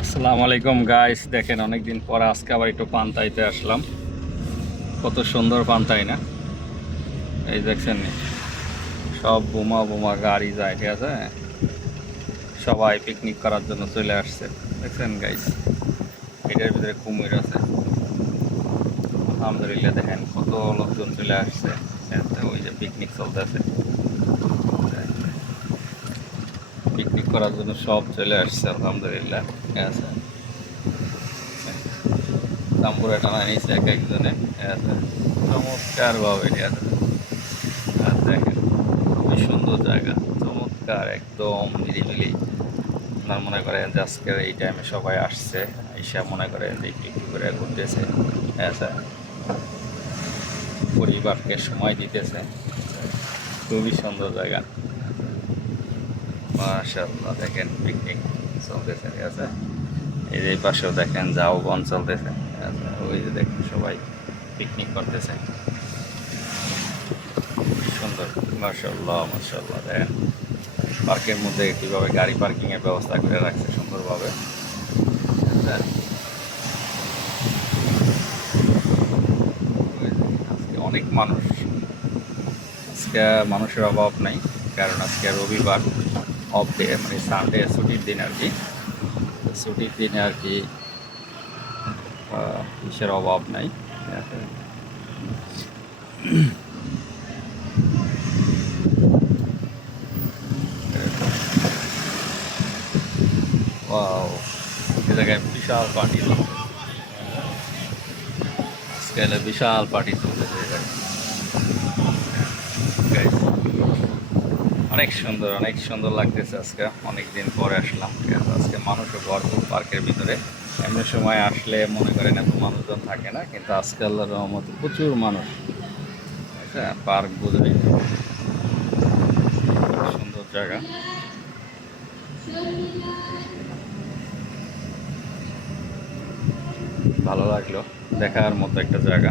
আসসালামু আলাইকুম গাইস, দেখেন অনেকদিন পর আজকে আবার একটু পান্তাইতে আসলাম। কত সুন্দর পান্তাই না? এই দেখছেন নি? সব বোমা বোমা গাড়ি যায়, ঠিক আছে। সবাই পিকনিক করার জন্য চলে আসছে। দেখছেন গাইস, এটার ভিতরে কুমির আছে। আলহামদুলিল্লাহ, দেখেন কত লোকজন চলে আসছে। ওই যে পিকনিক চলতেছে, পিকনিক করার জন্য সব চলে আসছে আলহামদুলিল্লাহ, ঠিক আছে। তাম্বুরা টানা নিয়েছে এক একজনে, ঠিক আছে। চমৎকার ভাবে, ঠিক আছে। আর দেখেন খুবই সুন্দর জায়গা, চমৎকার, একদম নিরিবিলি। আপনার মনে করেন যে আজকের এই টাইমে সবাই আসছে, এসে মনে করেন যে একটু একটু করে ঘুরতেছে, আচ্ছা, পরিবারকে সময় দিতেছে। খুবই সুন্দর জায়গা, মাশাআল্লাহ। দেখেন পিকনিক চলতেছে, ঠিক আছে। এই যে এই পাশেও দেখেন ঝাউবন চলতেছে, আচ্ছা, ওই যে দেখেন সবাই পিকনিক করতেছে। খুবই সুন্দর, মাশাআল্লাহ মাশাআল্লাহ। দেখেন পার্কের মধ্যে কীভাবে গাড়ি পার্কিংয়ের ব্যবস্থা করে রাখছে সুন্দরভাবে। হ্যাঁ, আজকে অনেক মানুষ, আজকে মানুষের অভাব নাই, কারণ আজকে রবিবার, অফ ডে, মানে সানডে, ছুটির দিন আর কি। তো ছুটির দিনে আর কি কিসের অভাব নাই। ওয়াও, এ জায়গায় বিশাল পার্টি চলছে, আজকে এলে বিশাল পার্টি চলতেছে এই জায়গায়। Guys, অনেক সুন্দর, অনেক সুন্দর লাগতেছে। আজকে অনেক দিন পরে আসলাম, ঠিক আছে। আজকে মানুষও ভরপুর পার্কের ভিতরে। এমনি সময় আসলে মনে করেন এত মানুষজন থাকে না, কিন্তু আজকে আল্লাহর রহমতে প্রচুর মানুষ, আচ্ছা। পার্ক বুঝেই, সুন্দর জায়গা, ভালো লাগলো, দেখার মতো একটা জায়গা,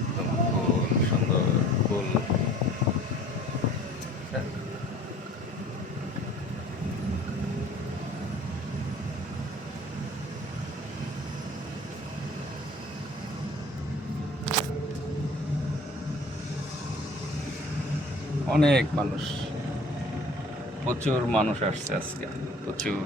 একদম ফুল সুন্দর, ফুল। অনেক মানুষ, প্রচুর মানুষ আসছে আজকে, প্রচুর।